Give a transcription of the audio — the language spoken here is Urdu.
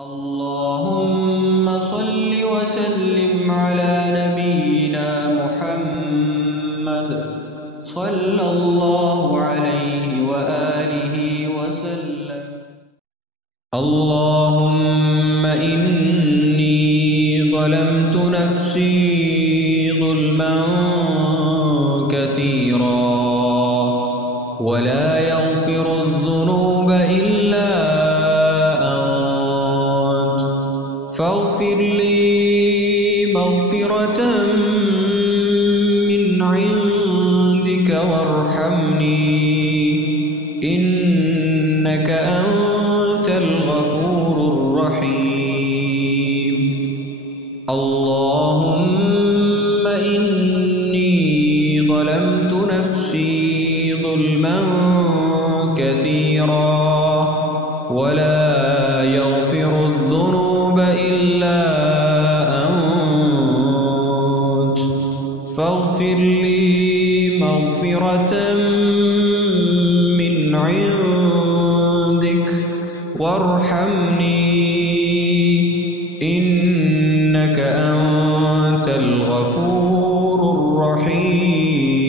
اللهم صل وسلم على نبينا محمد صلى الله عليه وآله وسلم. اللهم إني ظلمت نفسي ظلما كثيرا ولا يغفر الذنوب إلا أنت فاغفر لي مغفرة من عندك وارحمني إنك أنت الغفور الرحيم. اللهم إني ظلمت نفسي ظلما كثيرا ولا يغفر الذنوب إلا أنت فاغفر لي مغفرة من عندك وارحمني إنك أنت الغفور الرحيم.